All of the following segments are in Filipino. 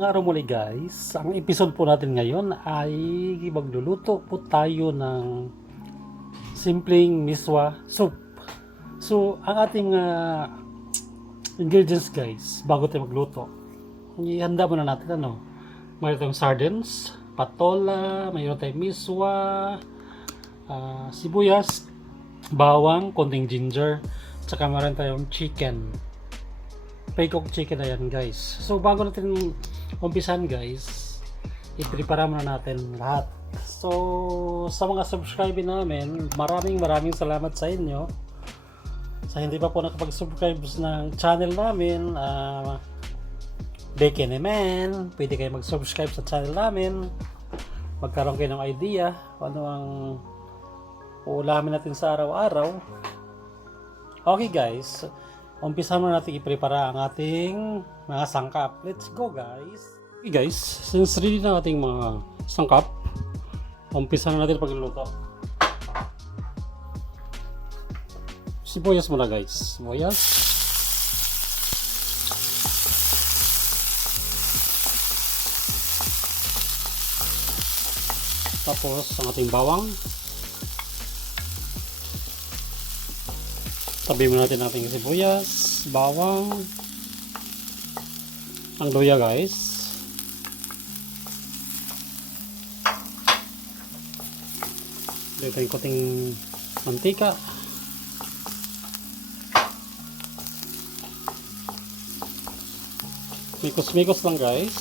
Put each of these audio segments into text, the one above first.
Araw muli guys, ang episode po natin ngayon ay magluluto po tayo ng simpleng miswa soup. So, ang ating ingredients guys, bago tayo magluto, ihanda muna natin mayroon tayong sardines, patola, mayroon tayong miswa, sibuyas, bawang, konting ginger, tsaka mayroon tayong chicken. Pre-cooked chicken na yan guys. So bago natin umpisan guys, i-prepare muna natin lahat. So sa mga subscribe namin, maraming salamat sa inyo. Sa hindi pa po nakapag-subscribe ng channel namin, Beke naman, pwede kayo mag-subscribe sa channel namin. Magkaroon kayo ng idea kung ano ang uulamin natin sa araw-araw. Okay guys, umpisahan muna natin i-prepare ang ating mga sangkap. Let's go guys! Okay guys, since ready na ating mga sangkap, umpisahan natin pagluluto. Sibuyas muna guys. Sibuyas. Tapos ang ating bawang. Tabi mo natin ang ating sibuyas, bawang, ang luya guys. Dito yung kuting mantika. Mikos-mikos lang guys.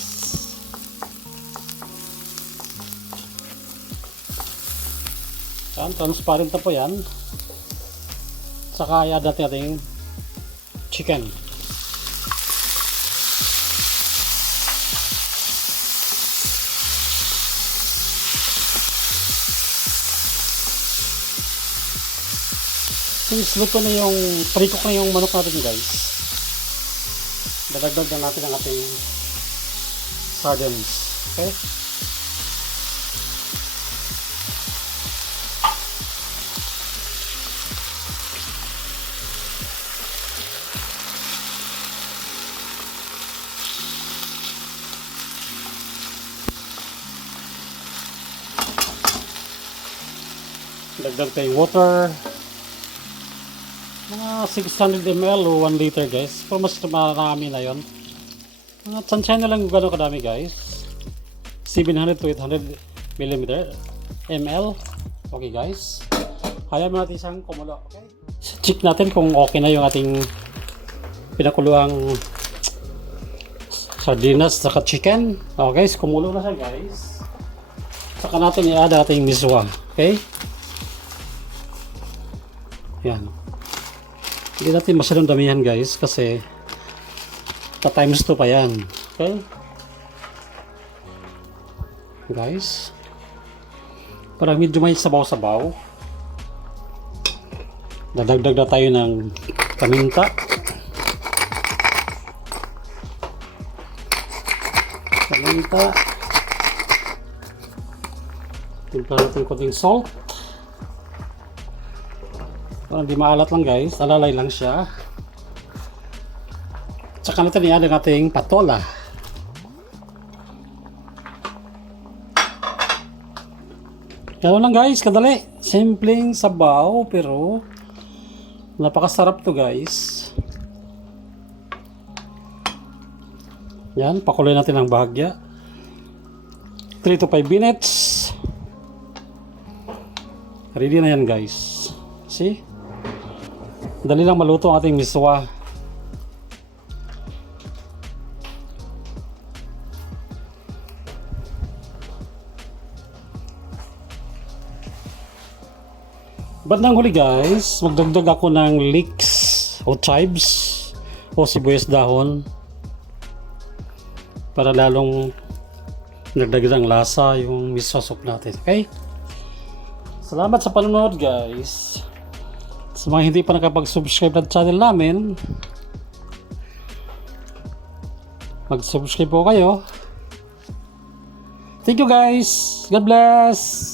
Yan, transparent na po yan. Saka i-add natin ating chicken. Since luto na yung pre-cook na yung manok natin guys, dadagdag na natin ang ating sardines. Okay? Dagdag tayong water, mga 600 ml o 1 liter guys. Pero mas marami na yon. Mga tsansya na lang gano'n kadami guys. 700 to 800 ml. Okay guys, hayaan mo natin isang kumulo. Okay? Check natin kung okay na yung ating pinakuluang sardinas saka chicken. Okay guys, kumulo na siya guys. Saka natin i-add ating miswa. Okay? Yan. Hindi natin masyadong damihan guys kasi times 2 pa yan. Okay? Guys. Parang medyo may sabaw-sabaw. Dadagdag na tayo ng paminta. Paminta. Timpla natin konting salt. Parang di maalat lang guys, alalay lang siya. Tsaka natin i-add ang ating patola. Gano'n lang guys, kadali. Simpleng sabaw pero napakasarap to guys. Yan, pakuloy natin ang bahagya. 3 to 5 minutes. Ready na yan guys. See? Dali lang maluto ang ating miswa. Bandang huli guys, magdagdag ako ng leeks o chives o sibuyas dahon para lalong nagdagdag ng lasa yung miswa soup natin. Okay? Salamat sa panonood guys. Sa mga hindi pa nakapag-subscribe na channel namin, mag-subscribe po kayo. Thank you guys. God bless.